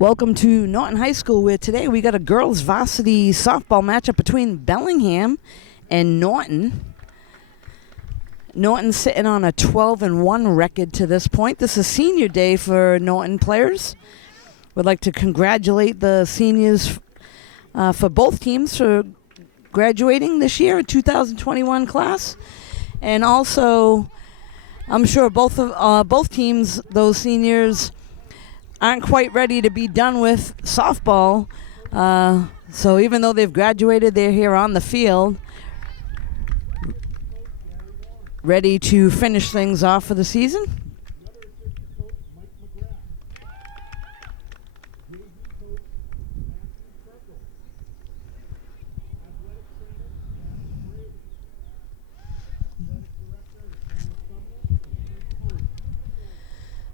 Welcome to Norton High School, where today we got a girls varsity softball matchup between Bellingham and Norton. Norton's sitting on a 12-1 record to this point. This is senior day for Norton players. We'd like to congratulate the seniors for both teams for graduating this year, a 2021 class. And also, I'm sure both teams, those seniors, aren't quite ready to be done with softball. So even though they've graduated, they're here on the field, ready to finish things off for the season.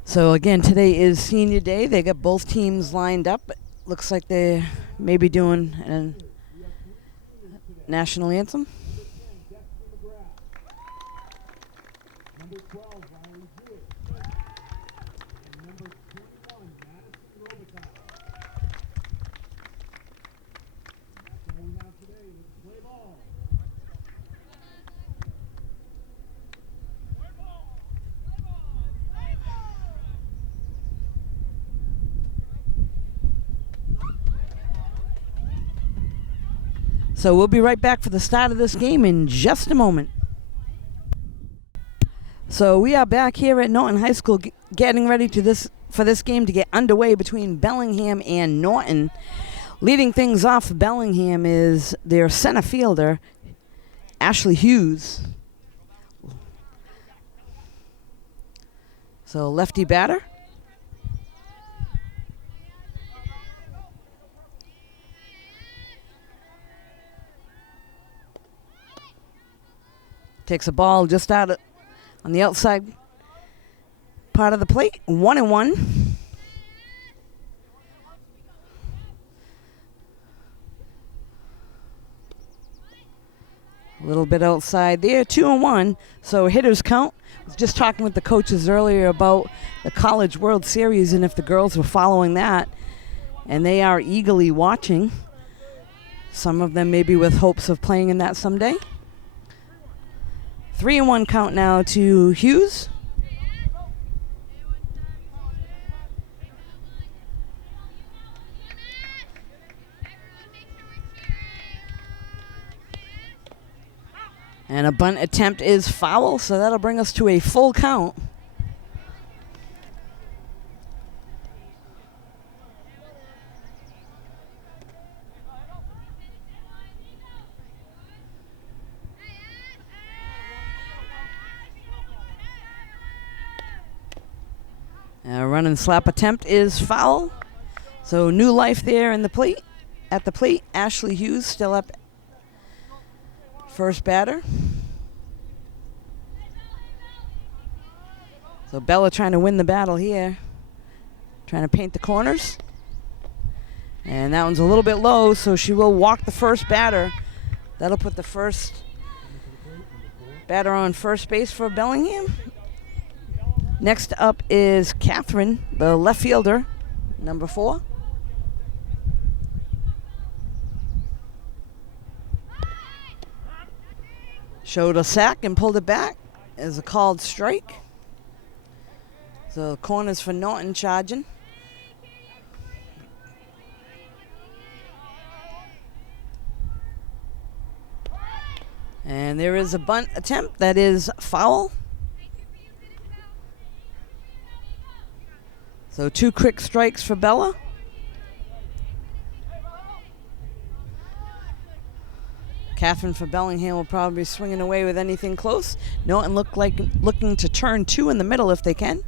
So again, today is senior day. They got both teams lined up. Looks like they may be doing a national anthem. So we'll be right back for the start of this game in just a moment. So we are back here at Norton High School getting ready for this game to get underway between Bellingham and Norton. Leading things off for Bellingham is their center fielder, Ashley Hughes. So lefty batter. Takes a ball just out on the outside part of the plate. 1-1. A little bit outside there. 2-1. So hitters count. I was just talking with the coaches earlier about the College World Series and if the girls were following that. And they are eagerly watching. Some of them maybe with hopes of playing in that someday. 3-1 count now to Hughes. And a bunt attempt is foul, so that'll bring us to a full count. Run and slap attempt is foul. So new life there in the plate. At the plate, Ashley Hughes still up first batter. So Bella trying to win the battle here. Trying to paint the corners. And that one's a little bit low, so she will walk the first batter. That'll put the first batter on first base for Bellingham. Next up is Catherine, the left fielder, number 4. Showed a sack and pulled it back as a called strike. So corners for Norton charging. And there is a bunt attempt that is foul. So 2 quick strikes for Bella. Catherine for Bellingham will probably be swinging away with anything close. Norton looking to turn 2 in the middle if they can.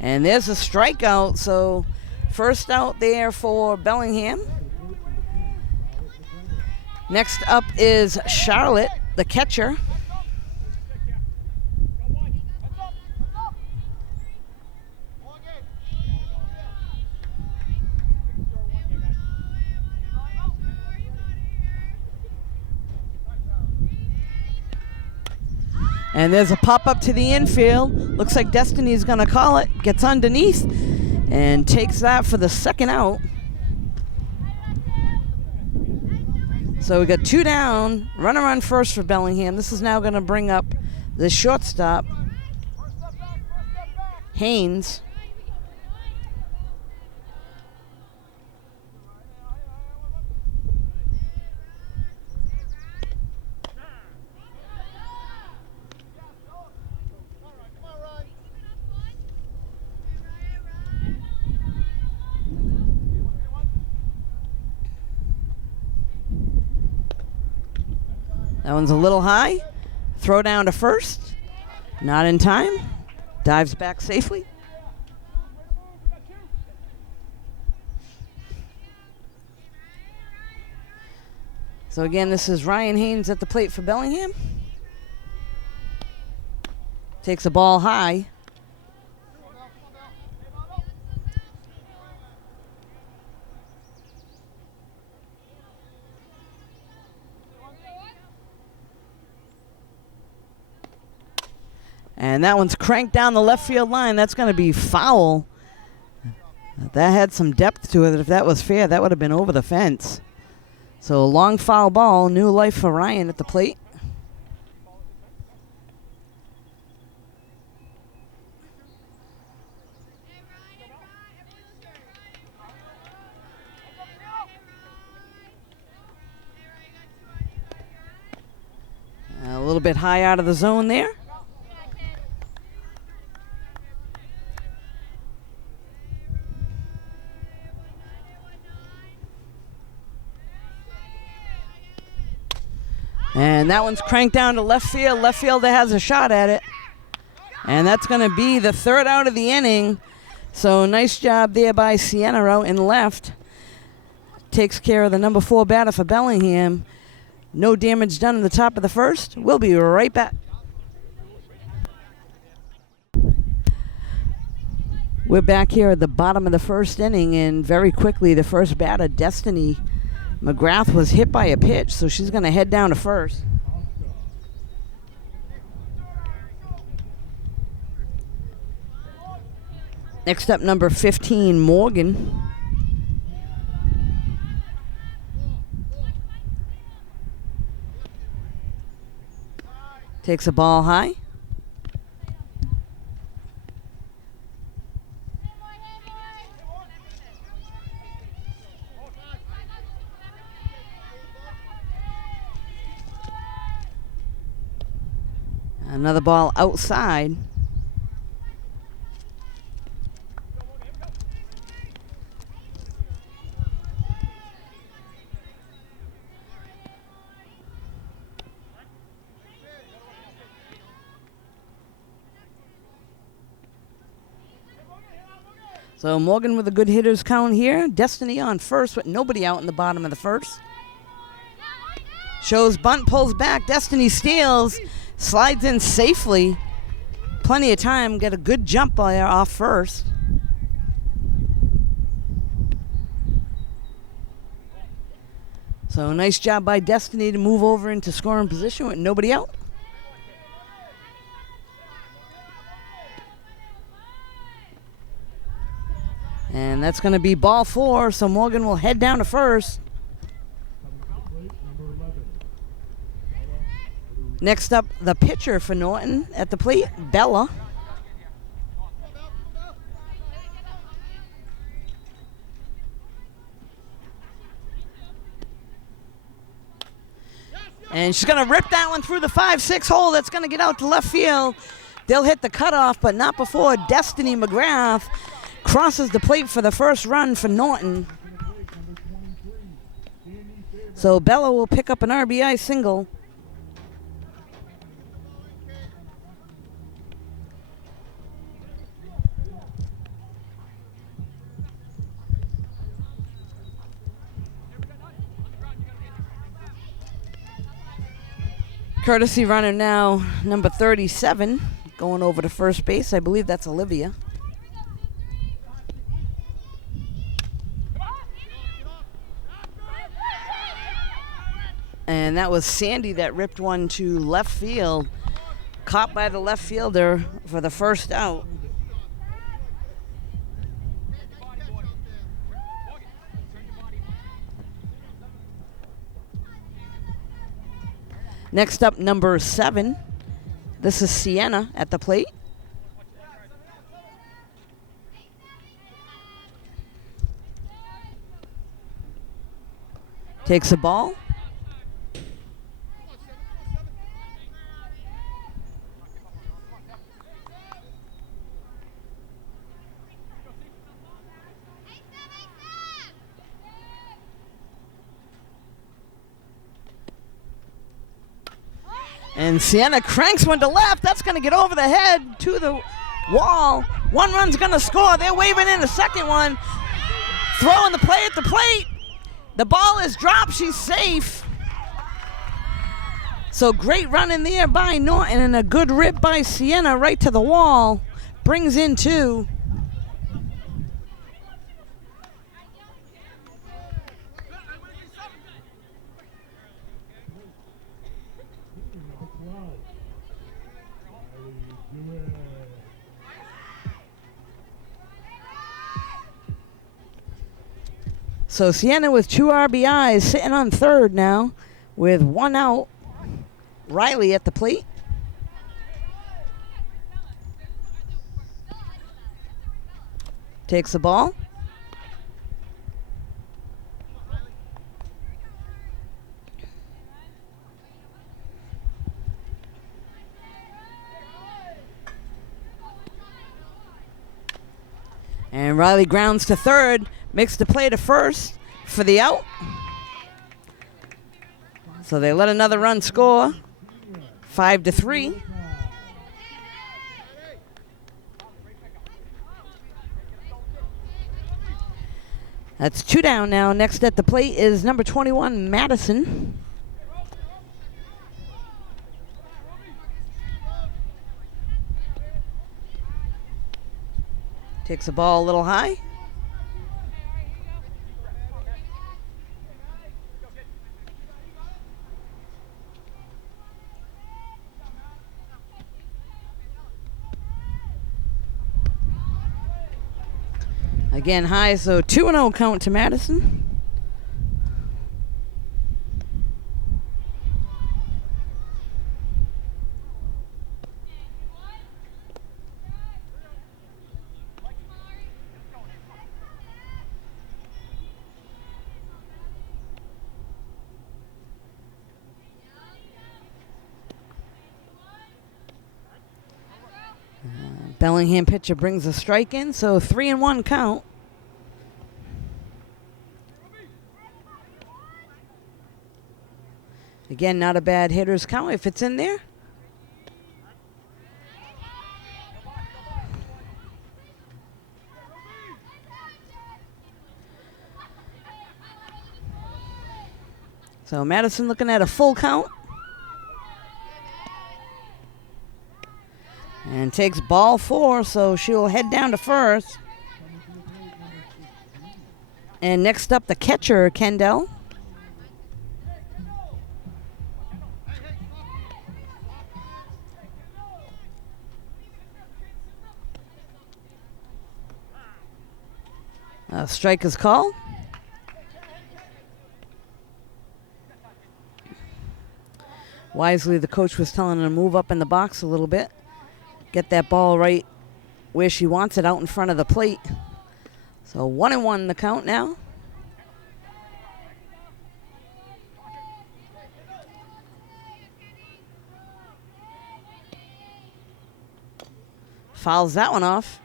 And there's a strikeout, so first out there for Bellingham. Next up is Charlotte, the catcher. And there's a pop-up to the infield. Looks like Destiny's going to call it. Gets underneath. and takes that for the second out. So we got 2 down, runner on first for Bellingham. This is now going to bring up the shortstop, Haynes. That one's a little high. Throw down to first. Not in time. Dives back safely. So again, this is Ryan Haynes at the plate for Bellingham. Takes the ball high. And that one's cranked down the left field line. That's going to be foul. That had some depth to it. If that was fair, that would have been over the fence. So a long foul ball. New life for Ryan at the plate. A little bit high out of the zone there. And that one's cranked down to left field. Left fielder has a shot at it. And that's going to be the third out of the inning. So nice job there by Sienna out in left. Takes care of the number 4 batter for Bellingham. No damage done in the top of the first. We'll be right back. We're back here at the bottom of the first inning, and very quickly the first batter, Destiny McGrath, was hit by a pitch, so she's going to head down to first. Next up, number 15, Morgan. Takes a ball high. Another ball outside. So Morgan with a good hitters count here. Destiny on first with nobody out in the bottom of the first. Shows bunt, pulls back. Destiny steals. Slides in safely. Plenty of time. Get a good jump there off first. So nice job by Destiny to move over into scoring position with nobody out. And that's going to be ball 4, so Morgan will head down to first. Next up, the pitcher for Norton at the plate, Bella. And she's going to rip that one through the 5-6 hole. That's going to get out to left field. They'll hit the cutoff, but not before Destiny McGrath crosses the plate for the first run for Norton. So Bella will pick up an RBI single. Courtesy runner now, number 37, going over to first base. I believe that's Olivia. And that was Sandy that ripped one to left field. Caught by the left fielder for the first out. Next up, number 7. This is Sienna at the plate. Takes the ball. And Sienna cranks one to left. That's going to get over the head to the wall. One run's going to score. They're waving in a second one. Throwing the play at the plate. The ball is dropped. She's safe. So great run in there by Norton and a good rip by Sienna right to the wall. Brings in 2. So Sienna with 2 RBIs, sitting on third now with 1 out. Riley at the plate. Takes the ball. And Riley grounds to third. Makes the play to first for the out. So they let another run score. 5-3. That's 2 down now. Next at the plate is number 21, Madison. Takes the ball a little high. Again, high, so 2-0 count to Madison. Bellingham pitcher brings a strike in, so 3-1 count. Again, not a bad hitter's count if it's in there. So Madison looking at a full count. And takes ball 4, so she'll head down to first. And next up, the catcher, Kendall. Strike is called. Wisely, the coach was telling her to move up in the box a little bit. Get that ball right where she wants it, out in front of the plate. So 1-1 the count now. Fouls that one off.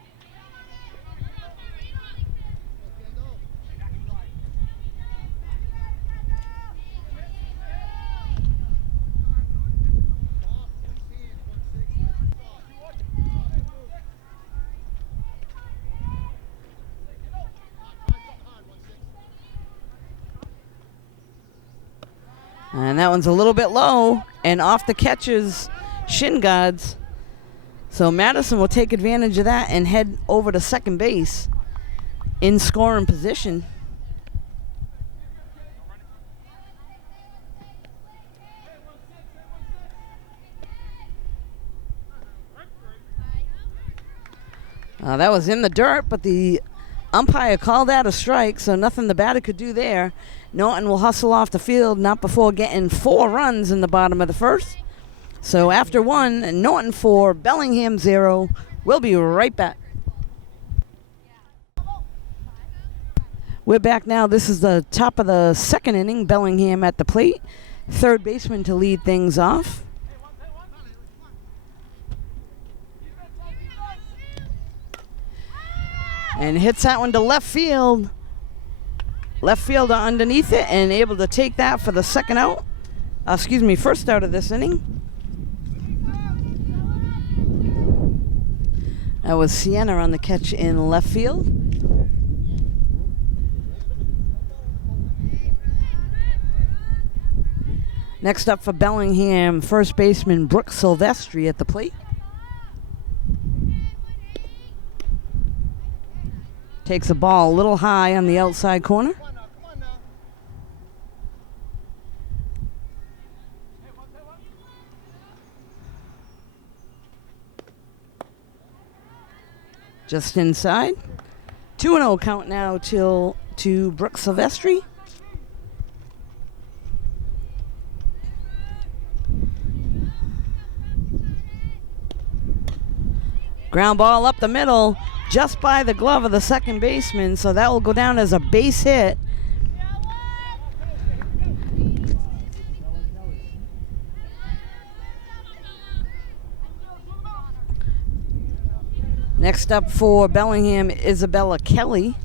And that one's a little bit low and off the catcher's shin guards. So Madison will take advantage of that and head over to second base in scoring position. That was in the dirt, but the umpire called that a strike, so nothing the batter could do there. Norton will hustle off the field not before getting 4 runs in the bottom of the first. So after 1, Norton 4, Bellingham 0. We'll be right back. We're back now. This is the top of the second inning. Bellingham at the plate. Third baseman to lead things off. And hits that one to left field. Left fielder underneath it and able to take that for the second out. First out of this inning. That was Sienna on the catch in left field. Next up for Bellingham, first baseman Brooke Silvestri at the plate. Takes a ball a little high on the outside corner. Just inside. 2-0 count now to Brooke Silvestri. Ground ball up the middle, just by the glove of the second baseman, so that will go down as a base hit. Next up for Bellingham, Isabella Kelly,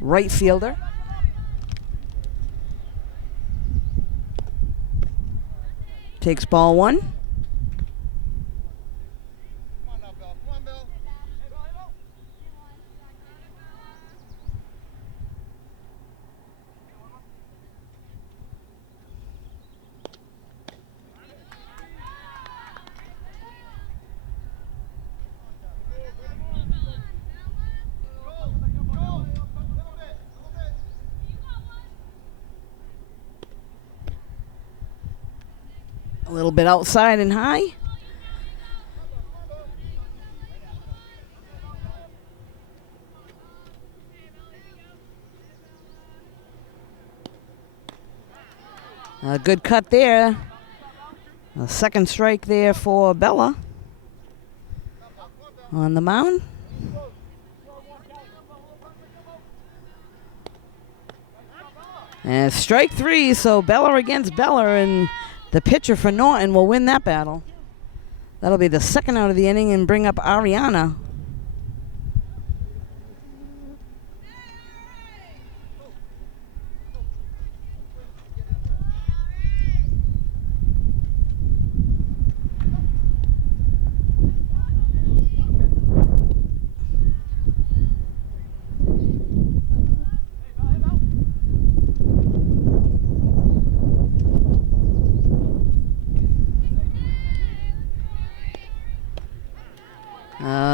right fielder. Takes ball 1. A little bit outside and high. A good cut there. A second strike there for Bella on the mound. And strike 3, so Bella against Bella, and the pitcher for Norton will win that battle. That'll be the second out of the inning and bring up Ariana.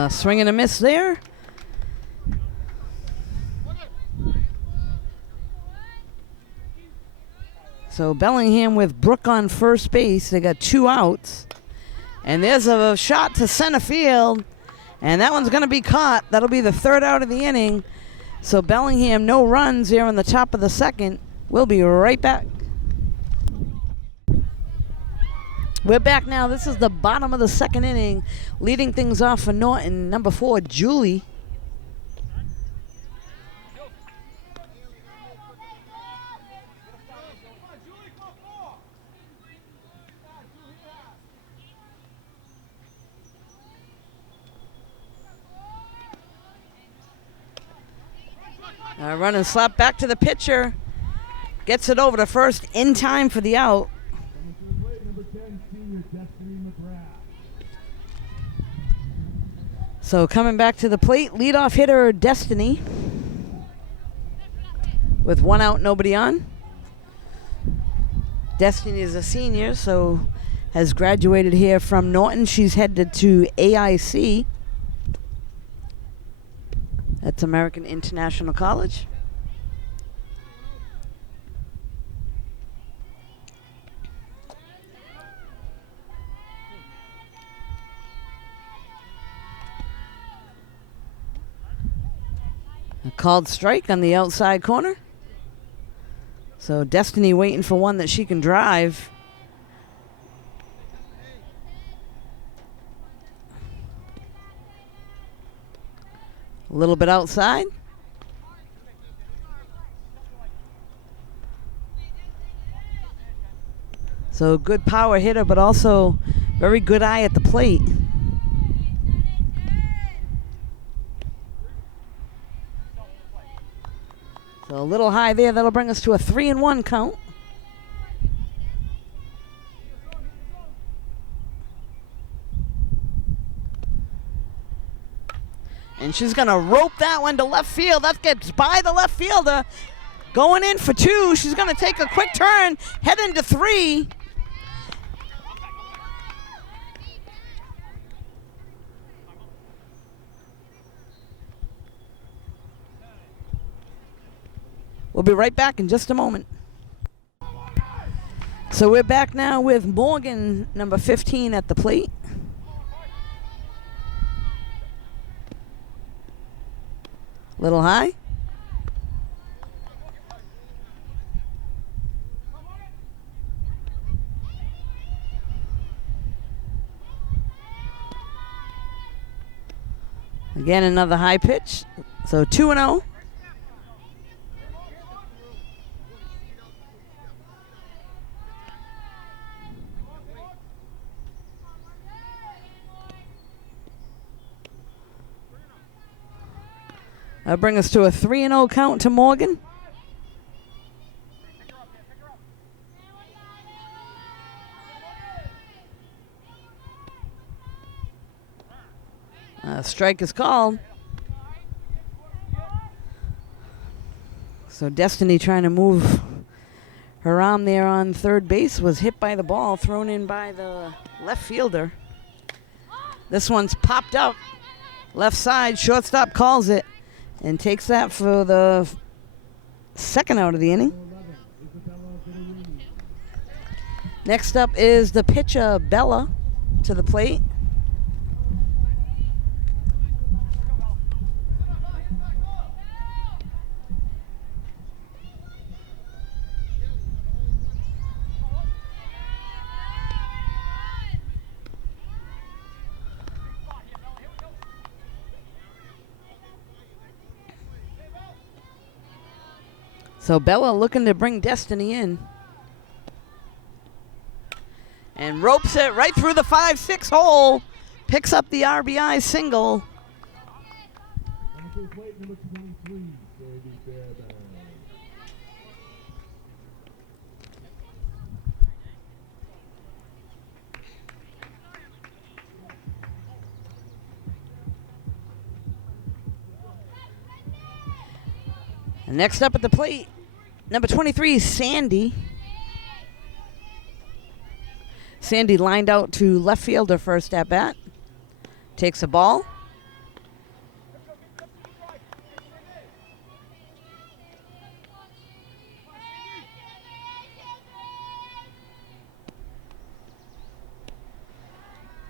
Swing and a miss there. So Bellingham with Brooke on first base. They got 2 outs. And there's a shot to center field. And that one's going to be caught. That'll be the third out of the inning. So Bellingham, no runs here on the top of the second. We'll be right back. We're back now. This is the bottom of the second inning. Leading things off for Norton, number 4, Julie. Run and slap back to the pitcher. Gets it over to first in time for the out. So coming back to the plate, leadoff hitter Destiny. With 1 out, nobody on. Destiny is a senior, so has graduated here from Norton. She's headed to AIC. That's American International College. A called strike on the outside corner. So Destiny waiting for one that she can drive. A little bit outside. So good power hitter, but also very good eye at the plate. So a little high there. That'll bring us to a 3-1 count. And she's going to rope that one to left field. That gets by the left fielder. Going in for 2. She's going to take a quick turn, head into 3. We'll be right back in just a moment. So we're back now with Morgan, number 15, at the plate. Little high. Again, another high pitch. So 2-0. That'll bring us to a 3-0 count to Morgan. Strike is called. So Destiny trying to move her arm there on third base, was hit by the ball, thrown in by the left fielder. This one's popped up. Left side, shortstop calls it and takes that for the second out of the inning. Next up is the pitcher, Bella, to the plate. So Bella looking to bring Destiny in. And ropes it right through the 5-6 hole. Picks up the RBI single. And next up at the plate, number 23, Sandy. Sandy lined out to left fielder first at bat. Takes a ball.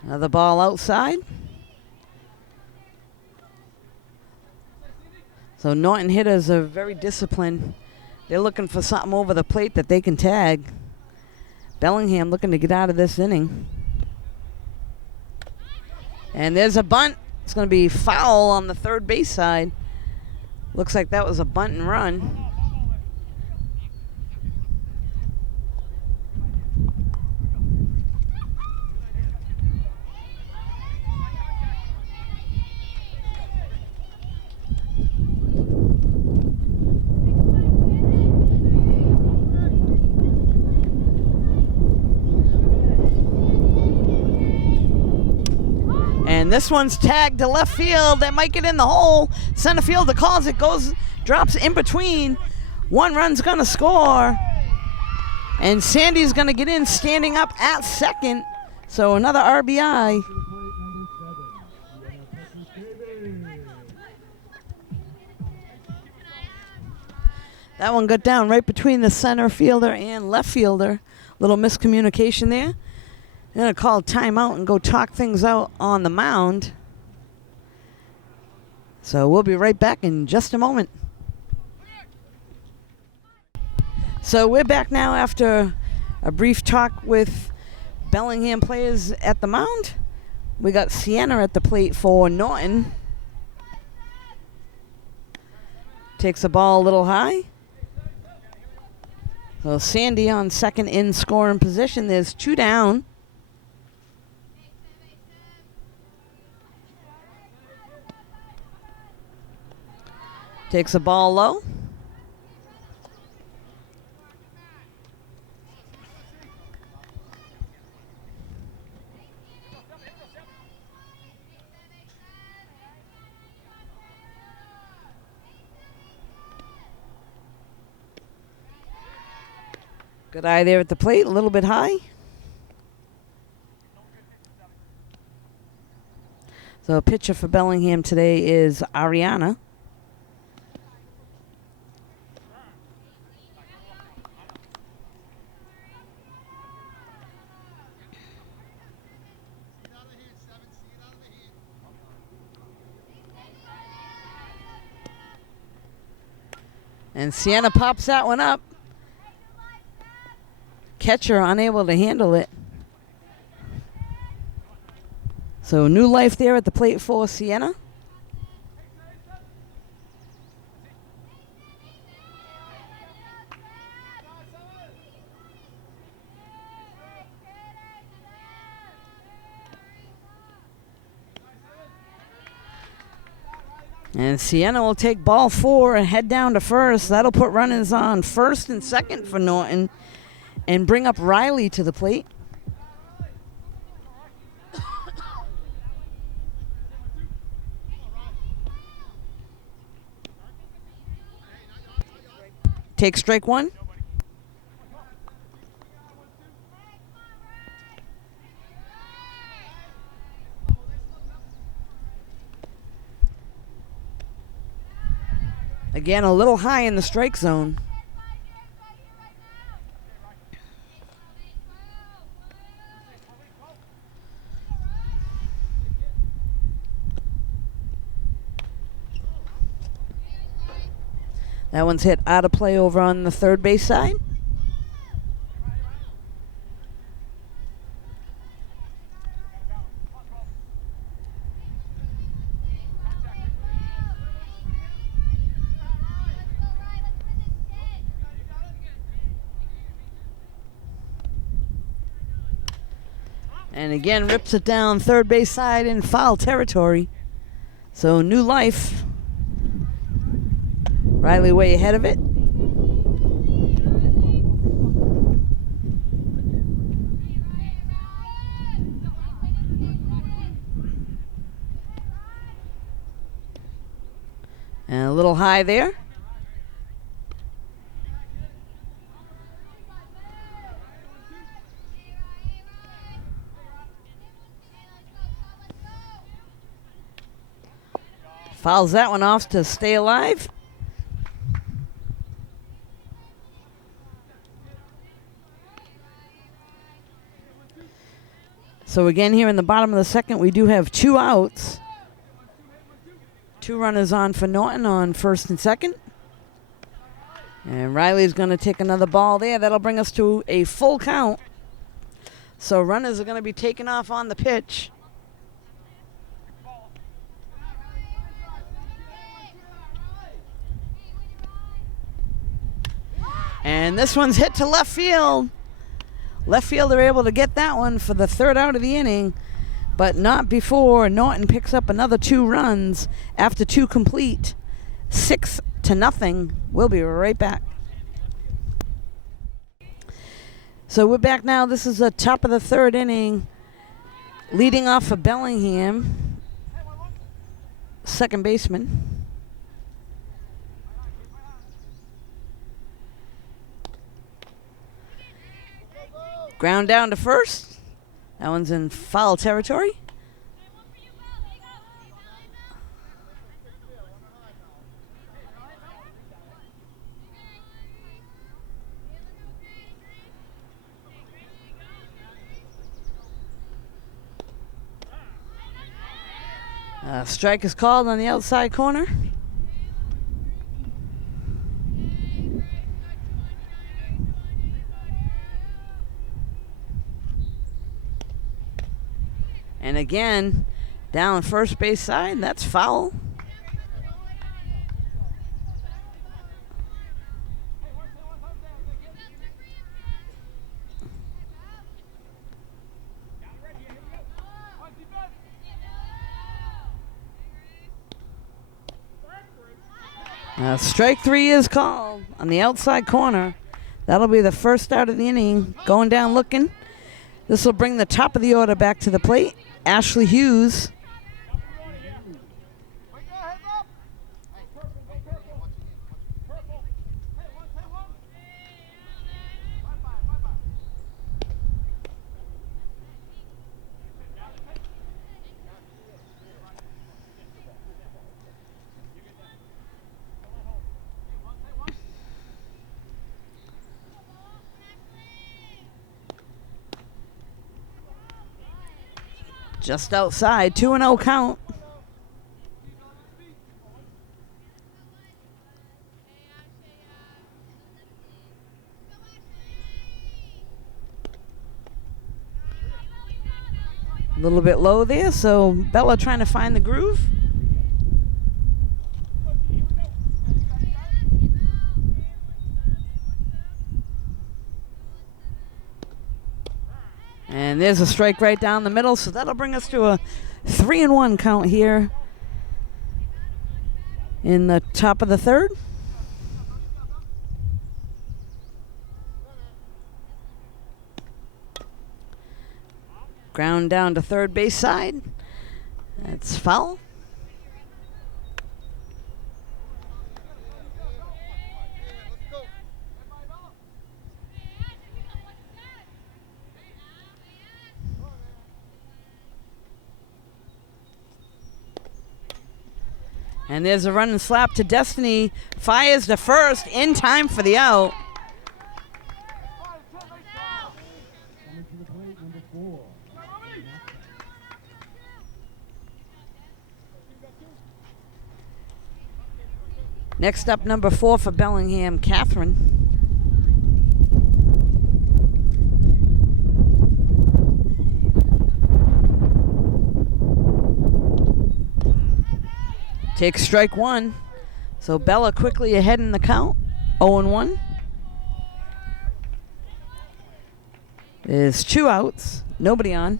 Another ball outside. So Norton hitters are very disciplined. They're looking for something over the plate that they can tag. Bellingham looking to get out of this inning. And there's a bunt. It's going to be foul on the third base side. Looks like that was a bunt and run. And this one's tagged to left field. That might get in the hole. Center fielder calls it, drops in between. One run's gonna score. And Sandy's gonna get in standing up at second. So another RBI. That one got down right between the center fielder and left fielder. Little miscommunication there. They're going to call timeout and go talk things out on the mound. So we'll be right back in just a moment. So we're back now after a brief talk with Bellingham players at the mound. We got Sienna at the plate for Norton. Takes the ball a little high. So Sandy on second in scoring position. There's 2 down. Takes the ball low. Good eye there at the plate, a little bit high. So pitcher for Bellingham today is Ariana. And Sienna pops that one up. Catcher unable to handle it. So new life there at the plate for Sienna. And Sienna will take ball 4 and head down to first. That'll put runners on first and second for Norton and bring up Riley to the plate. Take strike 1. Again, a little high in the strike zone. That one's hit out of play over on the third base side. And again, rips it down third base side in foul territory. So new life. Riley way ahead of it. And a little high there. Fouls that one off to stay alive. So again, here in the bottom of the second, we do have 2 outs. 2 runners on for Norton on first and second. And Riley's going to take another ball there. That'll bring us to a full count. So runners are going to be taken off on the pitch. And this one's hit to left field. Left fielder able to get that one for the 3rd out of the inning, but not before Norton picks up another 2 runs after 2 complete. 6-0. We'll be right back. So we're back now. This is the top of the 3rd inning. Leading off for Bellingham, second baseman. Ground down to first. That one's in foul territory. Strike is called on the outside corner. And again, down first base side, that's foul. Strike 3 is called on the outside corner. That'll be the first out of the inning. Going down looking. This will bring the top of the order back to the plate. Ashley Hughes. Just outside, 2-0 count. A little bit low there, so Bella trying to find the groove. And there's a strike right down the middle, so that'll bring us to a 3-1 count here in the top of the third. Ground down to third base side. That's foul. And there's a running slap to Destiny. Fires to first in time for the out. Next up, number 4 for Bellingham, Catherine. Takes strike 1. So Bella quickly ahead in the count. 0-1. There's 2 outs. Nobody on.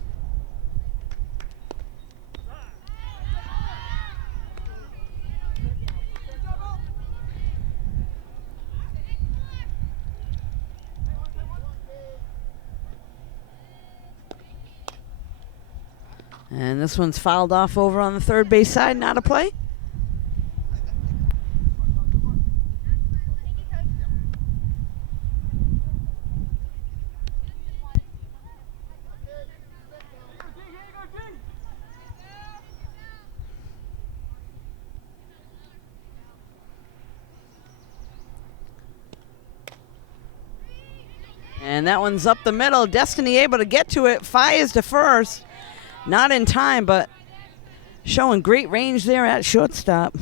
And this one's fouled off over on the third base side. Not a play. And that one's up the middle. Destiny able to get to it. Fires to first. Not in time, but showing great range there at shortstop.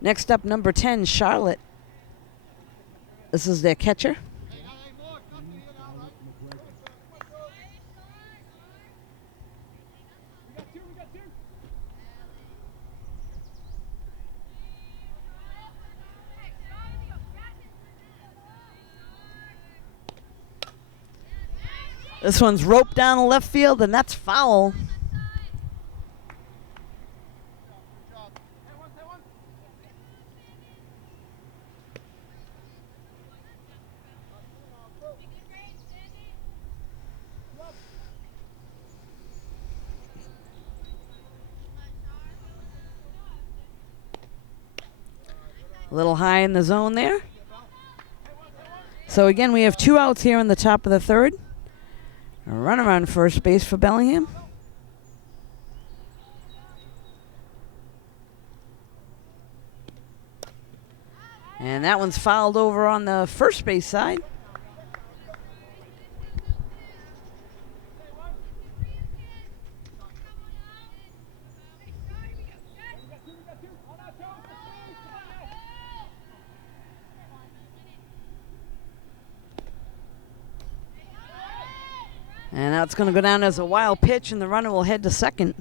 Next up, number 10, Charlotte. This is their catcher. This one's roped down the left field, and that's foul. A little high in the zone there. So again, we have 2 outs here in the top of the third. A run around first base for Bellingham. And that one's fouled over on the first base side. And now it's going to go down as a wild pitch, and the runner will head to second.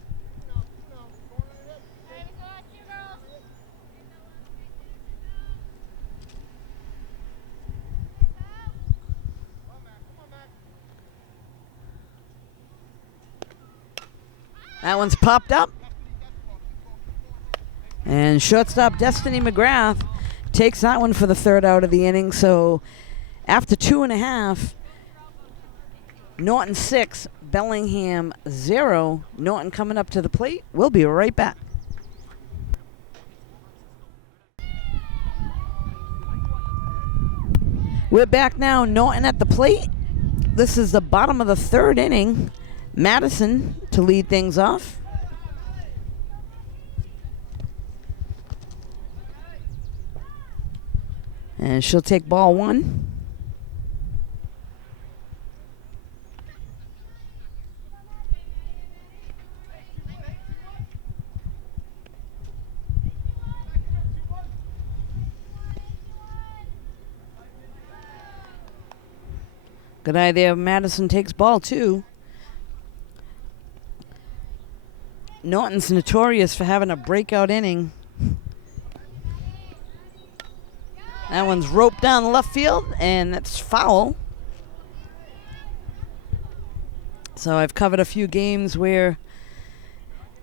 That one's popped up. And shortstop Destiny McGrath takes that one for the third out of the inning. So after 2.5, Norton 6, Bellingham 0. Norton coming up to the plate. We'll be right back. We're back now. Norton at the plate. This is the bottom of the third inning. Madison to lead things off. And she'll take ball one. Good eye there. Madison takes ball two. Norton's notorious for having a breakout inning. That one's roped down the left field, and that's foul. So I've covered a few games where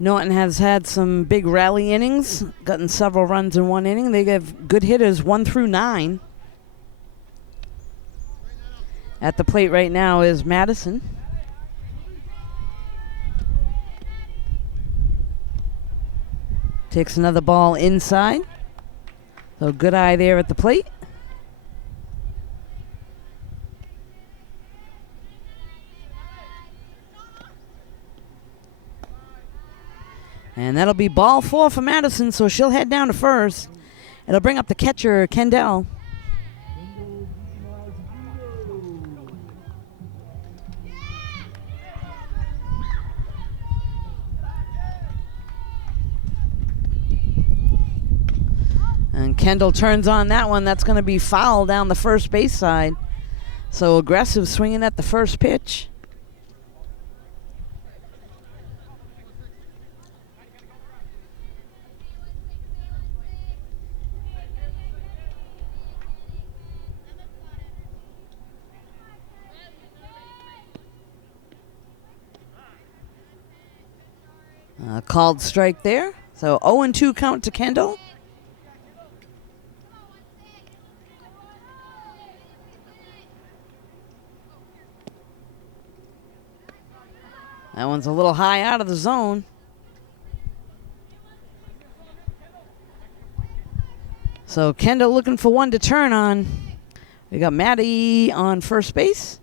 Norton has had some big rally innings, gotten several runs in one inning. They have good hitters 1 through 9. At the plate right now is Madison. Takes another ball inside. So good eye there at the plate. And that'll be ball 4 for Madison, so she'll head down to first. It'll bring up the catcher, Kendall. And Kendall turns on that one. That's going to be foul down the first base side. So aggressive swinging at the first pitch. Called strike there. So 0-2 count to Kendall. That one's a little high out of the zone. So Kendall looking for one to turn on. We got Maddie on first base.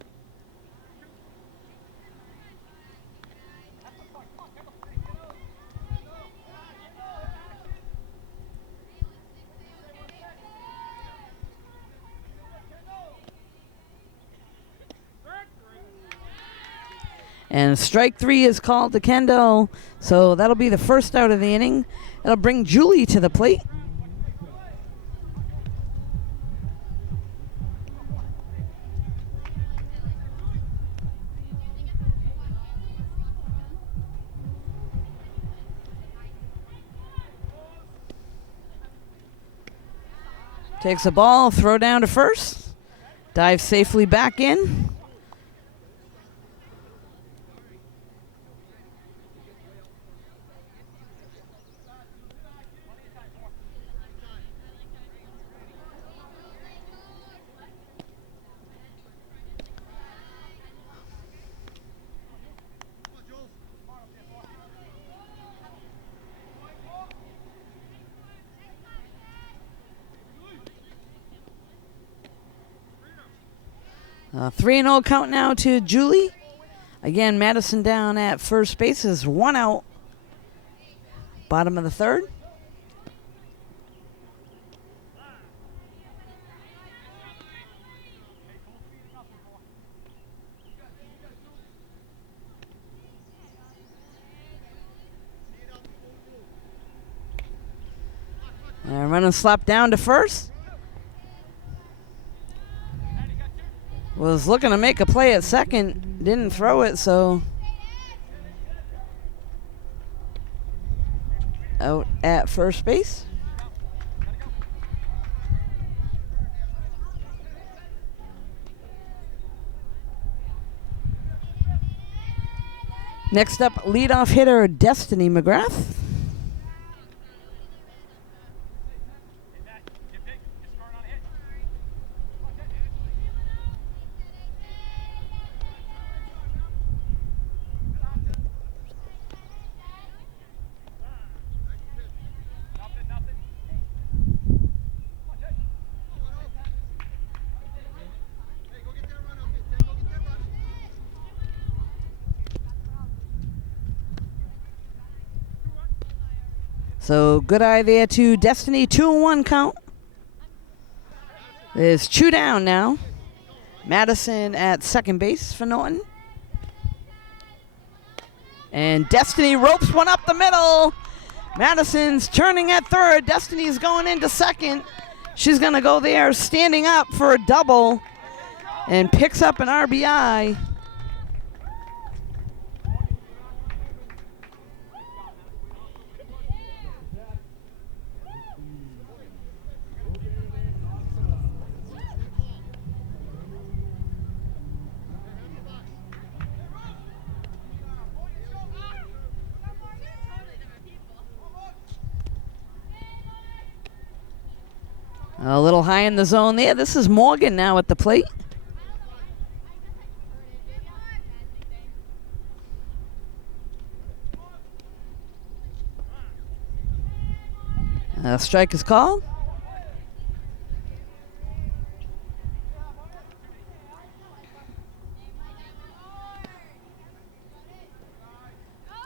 And strike 3 is called to Kendall. So that'll be the first out of the inning. It'll bring Julie to the plate. Takes the ball, throw down to first. Dives safely back in. A 3-0 count now to Julie. Again, Madison down at first base is 1 out. Bottom of the third. Running slap down to first. Was looking to make a play at second. didn't throw it, so out at first base. Next up, leadoff hitter Destiny McGrath. So good eye there to Destiny, 2-1 count. There's 2 down now. Madison at second base for Norton. And Destiny ropes one up the middle. Madison's turning at third. Destiny's going into second. She's going to go there standing up for a double and picks up an RBI. A little high in the zone there. This is Morgan now at the plate. Strike is called.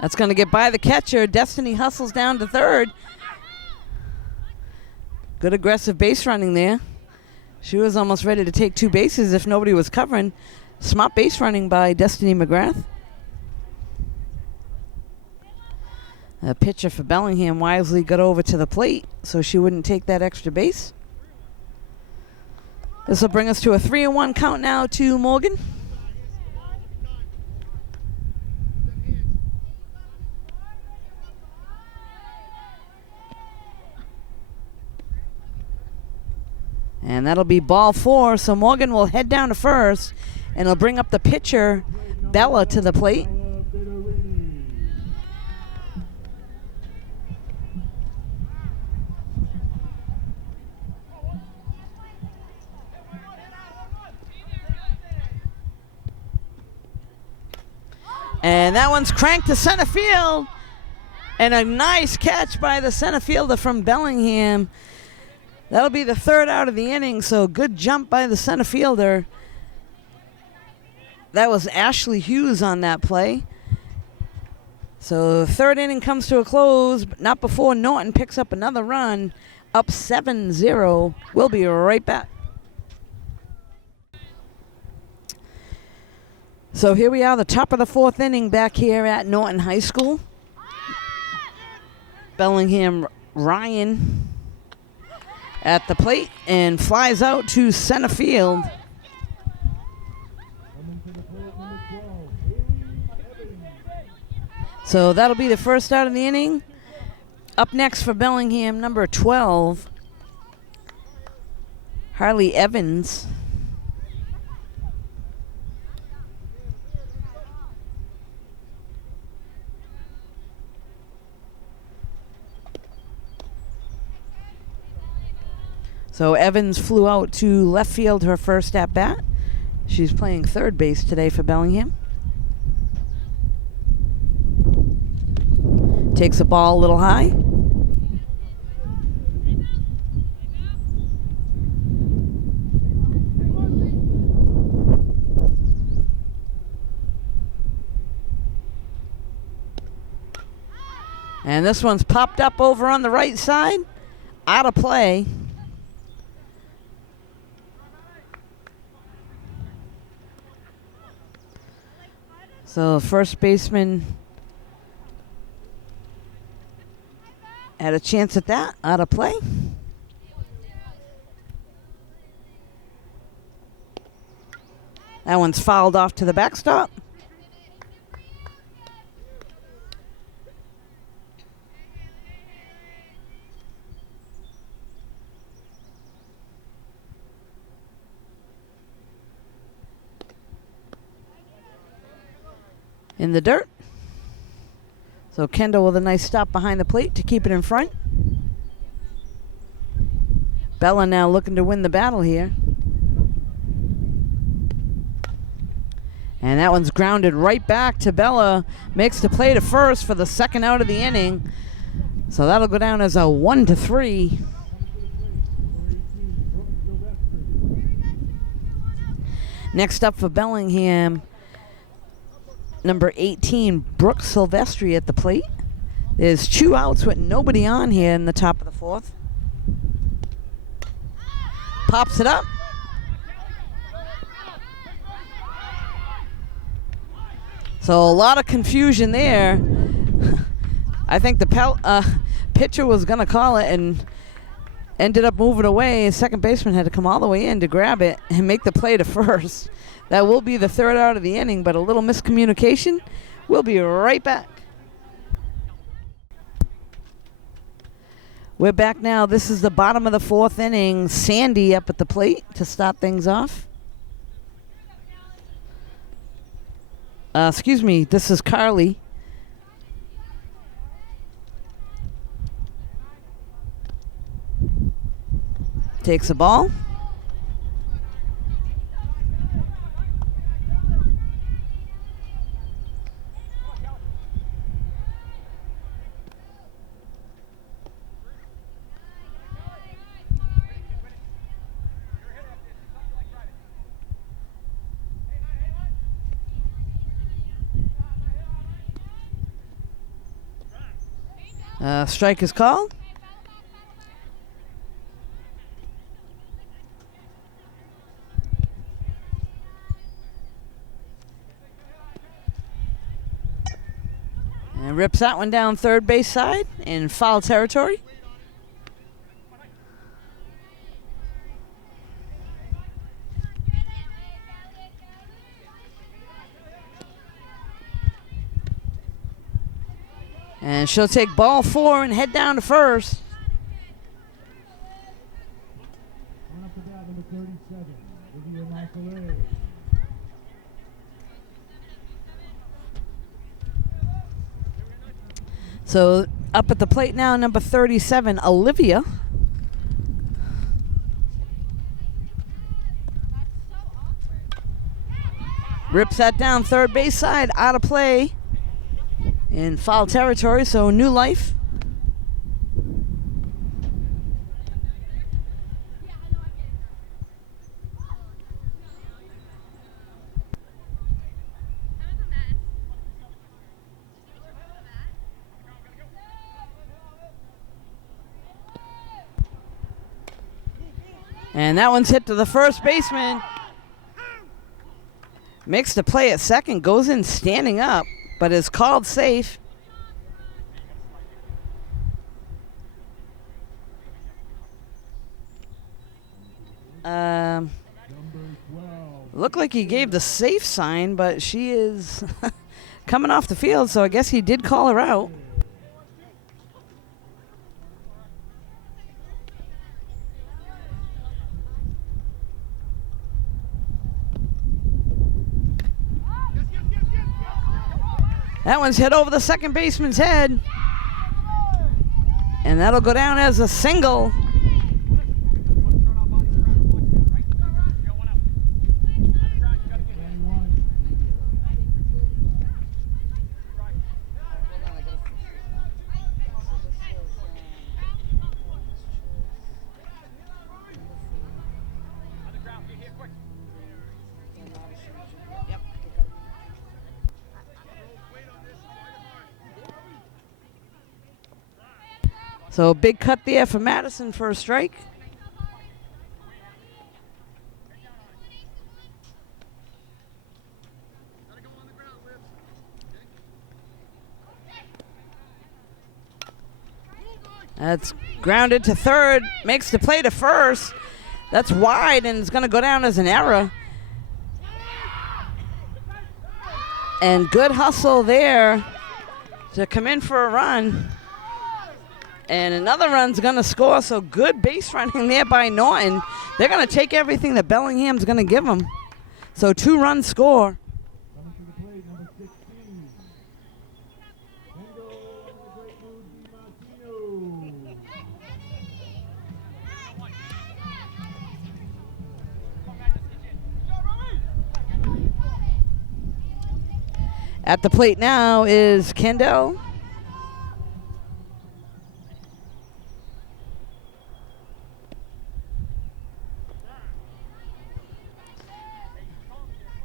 That's going to get by the catcher. Destiny hustles down to third. Good aggressive base running there. She was almost ready to take 2 bases if nobody was covering. Smart base running by Destiny McGrath. A pitcher for Bellingham wisely got over to the plate so she wouldn't take that extra base. This will bring us to a 3-1 count now to Morgan. And that'll be ball 4, so Morgan will head down to first, and he'll bring up the pitcher, Bella, to the plate. And that one's cranked to center field, and a nice catch by the center fielder from Bellingham. That'll be the 3rd out of the inning, so good jump by the center fielder. That was Ashley Hughes on that play. So the 3rd inning comes to a close, but not before Norton picks up another run, up 7-0. We'll be right back. So here we are, the top of the 4th inning back here at Norton High School. Bellingham Ryan at the plate and flies out to center field. So that'll be the 1st out of the inning. Up next for Bellingham, number 12, Harley Evans. So Evans flew out to left field her first at bat. She's playing third base today for Bellingham. Takes the ball a little high. And this one's popped up over on the right side. Out of play. So first baseman had a chance at that, out of play. That one's fouled off to the backstop. in the dirt. So Kendall with a nice stop behind the plate to keep it in front. Bella now looking to win the battle here. And that one's grounded right back to Bella. Makes the play to first for the second out of the inning. So that'll go down as a 1-3. Next up for Bellingham, number 18, Brooke Silvestri at the plate. There's 2 outs with nobody on here in the top of the 4th. Pops it up. So a lot of confusion there. I think the pitcher was going to call it and ended up moving away. Second baseman had to come all the way in to grab it and make the play to first. That will be the 3rd out of the inning, but a little miscommunication. We'll be right back. We're back now. This is the bottom of the 4th inning. Sandy up at the plate to start things off. Excuse me, this is Carly. Takes the ball. Strike is called. And rips that one down third base side in foul territory. And she'll take ball 4 and head down to first. So up at the plate now, number 37, Olivia. Rips that down third base side, out of play. In foul territory, so new life. And that one's hit to the first baseman. Makes the play at second, goes in standing up, but is called safe. Looked like he gave the safe sign, but she is coming off the field, so I guess he did call her out. That one's hit over the second baseman's head. And that'll go down as a single. So big cut there for Madison for a strike. That's grounded to third, makes the play to first. That's wide and it's going to go down as an error. And good hustle there to come in for a run. And another run's going to score, so good base running there by Norton. They're going to take everything that Bellingham's going to give them. So 2 runs score. At the plate now is Kendall.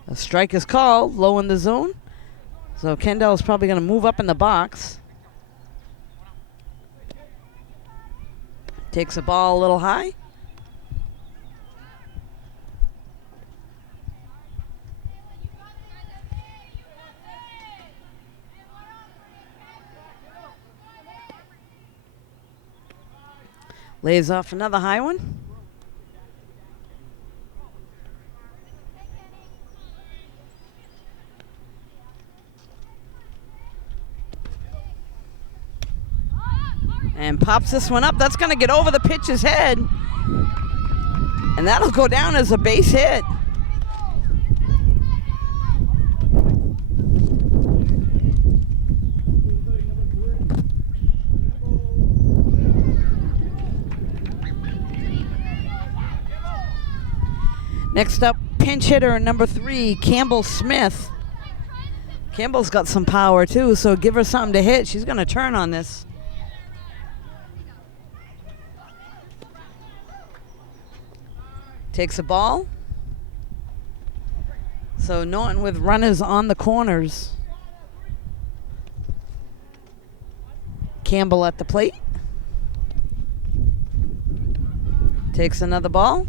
A strike is called, low in the zone. So Kendall is probably going to move up in the box. Takes the ball a little high. Lays off another high one. And pops this one up. That's going to get over the pitcher's head. And that'll go down as a base hit. Next up, pinch hitter number 3, Campbell Smith. Campbell's got some power too, so give her something to hit. She's going to turn on this. Takes a ball. So Norton with runners on the corners. Campbell at the plate. Takes another ball.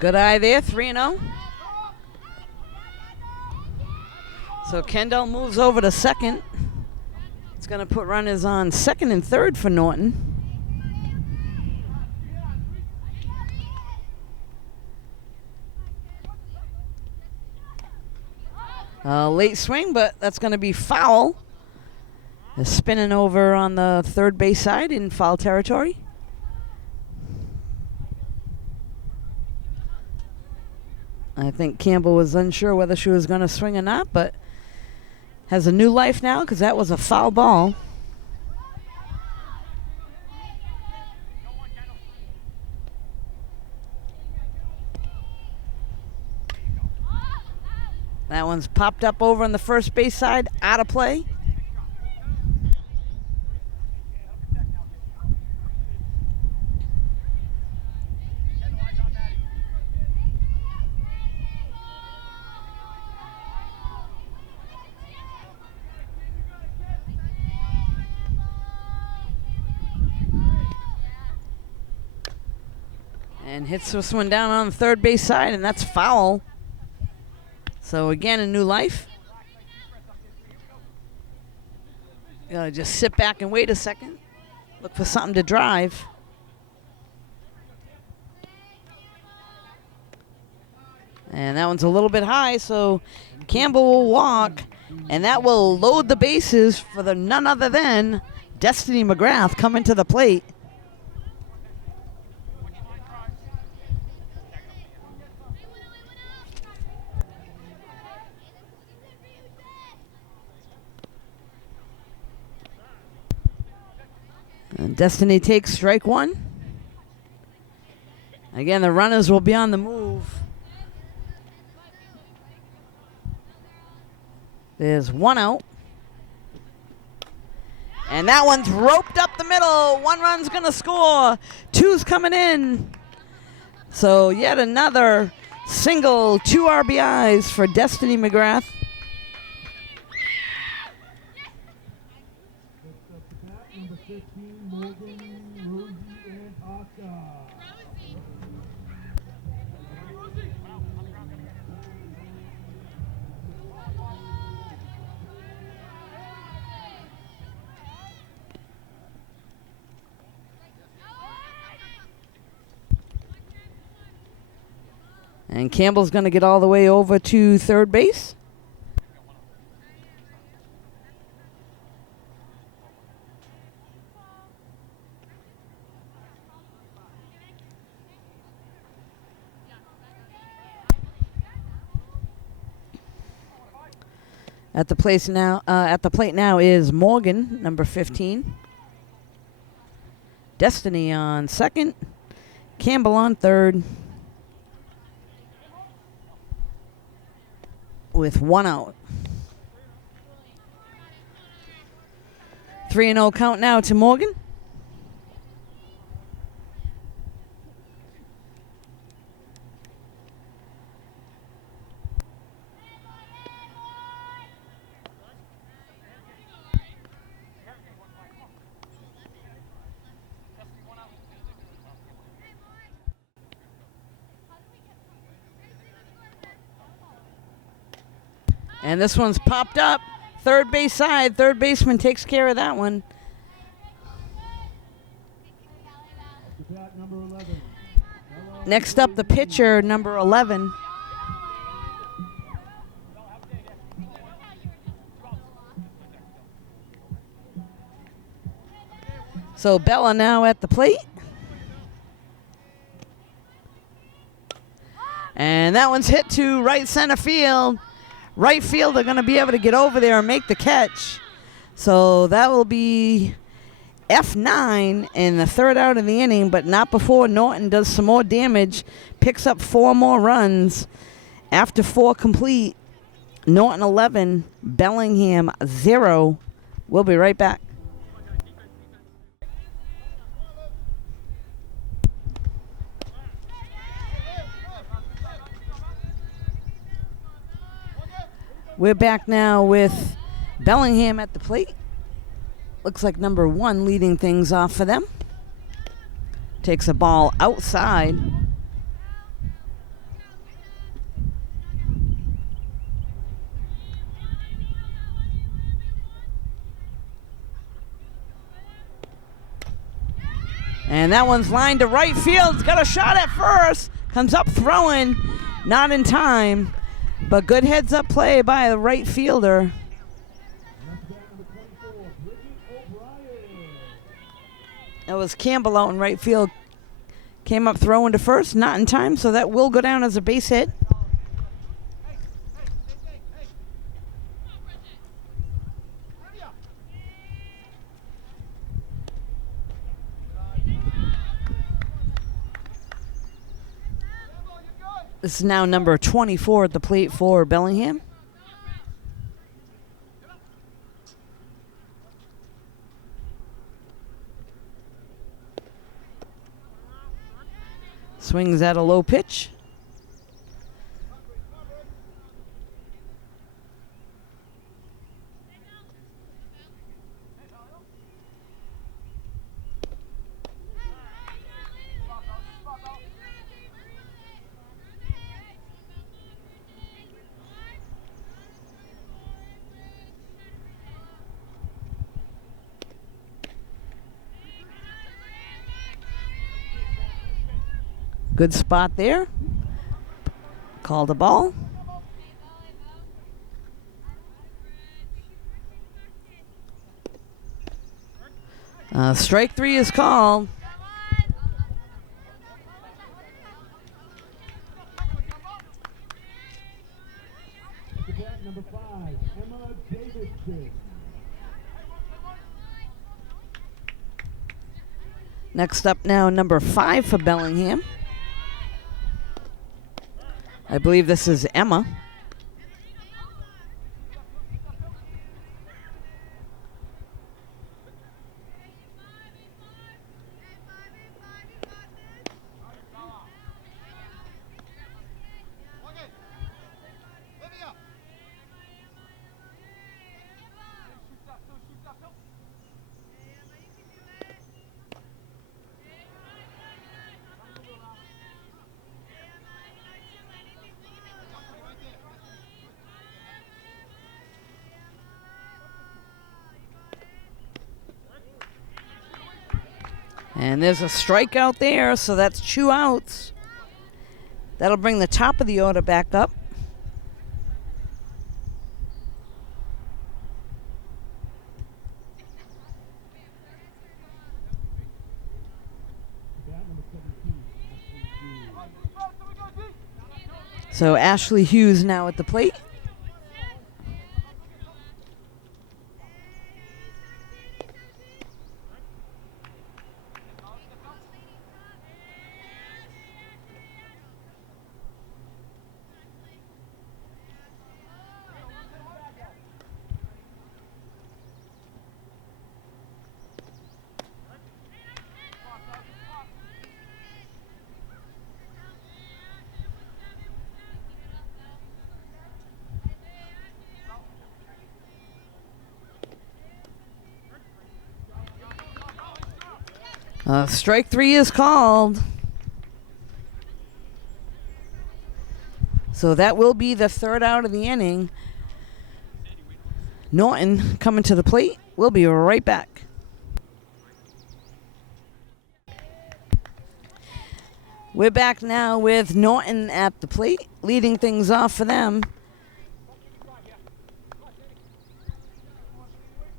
Good eye there, 3-0. So Kendall moves over to second. It's going to put runners on second and third for Norton. Late swing, but that's going to be foul. They're spinning over on the third base side in foul territory. I think Campbell was unsure whether she was going to swing or not, but has a new life now because that was a foul ball. That one's popped up over on the first base side, out of play. And hits this one down on the third base side, and that's foul. So again, a new life. You gotta just sit back and wait a second. Look for something to drive. And that one's a little bit high, so Campbell will walk, and that will load the bases for the none other than Destiny McGrath coming to the plate. And Destiny takes strike one. Again, the runners will be on the move. There's one out. And that one's roped up the middle. One run's going to score. Two's coming in. So yet another single, 2 RBIs for Destiny McGrath. And Campbell's going to get all the way over to third base. At the plate now is Morgan, number 15. Destiny on second. Campbell on third. With 1 out. 3-0 count now to Morgan. And this one's popped up. Third base side. Third baseman takes care of that one. Next up, the pitcher, number 11. So Bella now at the plate. And that one's hit to right center field. Right field are going to be able to get over there and make the catch. So that will be F9 in the third out of the inning, but not before Norton does some more damage, picks up 4 more runs. After 4 complete, Norton 11, Bellingham 0. We'll be right back. We're back now with Bellingham at the plate. Looks like number 1 leading things off for them. Takes a ball outside. And that one's lined to right field. It's got a shot at first. Comes up throwing. Not in time. But good heads-up play by the right fielder. That was Campbell out in right field. Came up throwing to first, not in time, so that will go down as a base hit. This is now number 24 at the plate for Bellingham. Swings at a low pitch. Good spot there. Called a ball. Strike 3 is called. Number 5, Emma Davidson. Next up now, number 5 for Bellingham. I believe this is Emma. And there's a strikeout there, so that's 2 outs. That'll bring the top of the order back up. So Ashley Hughes now at the plate. Strike 3 is called. So that will be the third out of the inning. Norton coming to the plate. We'll be right back. We're back now with Norton at the plate, leading things off for them.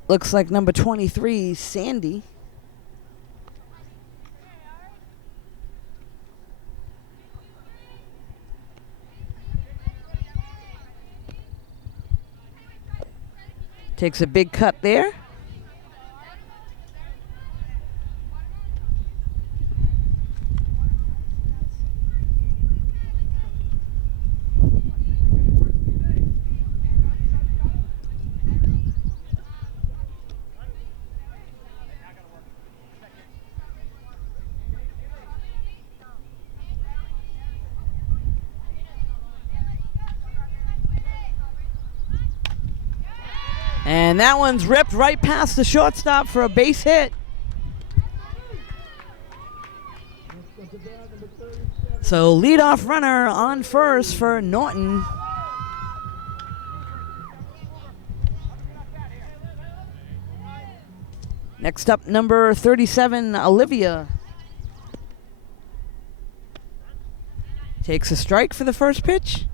Looks like number 23, Sandy. Takes a big cut there. And that one's ripped right past the shortstop for a base hit. So leadoff runner on first for Norton. Next up, number 37, Olivia. Takes a strike for the first pitch.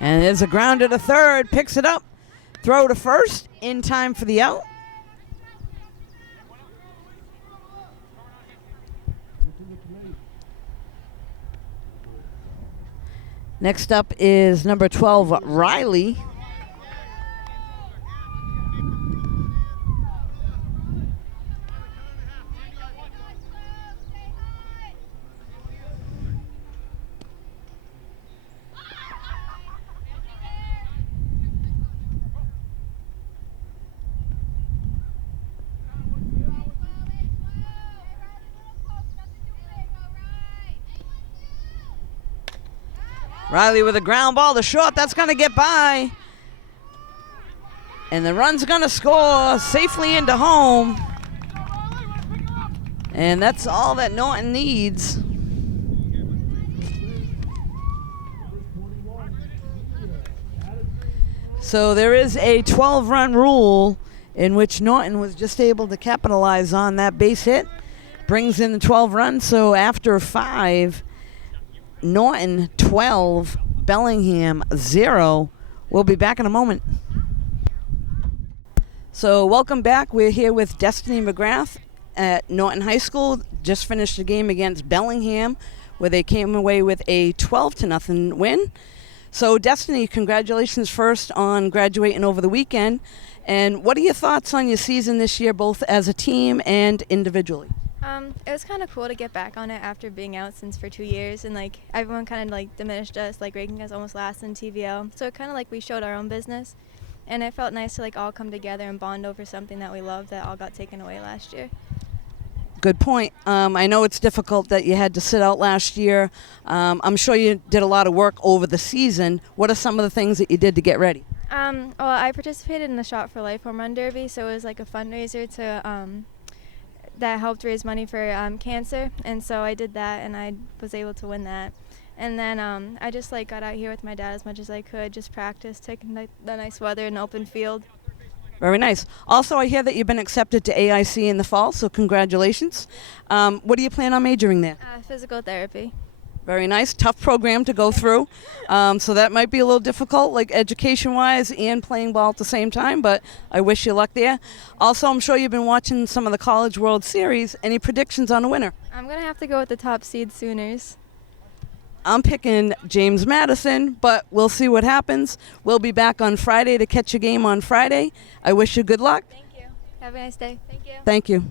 And there's a grounder to third, picks it up, throw to first, in time for the out. Next up is number 12, Riley. Riley with a ground ball to short. That's going to get by. And the run's going to score safely into home. And that's all that Norton needs. So there is a 12-run rule in which Norton was just able to capitalize on that base hit. Brings in the 12 runs. So after 5... Norton 12, Bellingham 0. We'll be back in a moment. So welcome back. We're here with Destiny McGrath at Norton High School. Just finished the game against Bellingham where they came away with a 12-0 win. So Destiny, congratulations first on graduating over the weekend. And what are your thoughts on your season this year, both as a team and individually? It was kind of cool to get back on it after being out since for 2 years, and like everyone kind of like diminished us, like ranking us almost last in TVL. So it kind of like we showed our own business, and it felt nice to like all come together and bond over something that we love that all got taken away last year. Good point. I know it's difficult that you had to sit out last year. I'm sure you did a lot of work over the season. What are some of the things that you did to get ready? Well, I participated in the Shot for Life home run derby, so it was like a fundraiser to that helped raise money for cancer, and so I did that, and I was able to win that. And then I just like got out here with my dad as much as I could, just practice, taking the nice weather and open field. Very nice. Also, I hear that you've been accepted to AIC in the fall, so congratulations. What do you plan on majoring there? Physical therapy. Very nice. Tough program to go through. So that might be a little difficult, like education-wise and playing ball at the same time, but I wish you luck there. Also, I'm sure you've been watching some of the College World Series. Any predictions on the winner? I'm going to have to go with the top seed Sooners. I'm picking James Madison, but we'll see what happens. We'll be back on Friday to catch a game on Friday. I wish you good luck. Thank you. Have a nice day. Thank you. Thank you.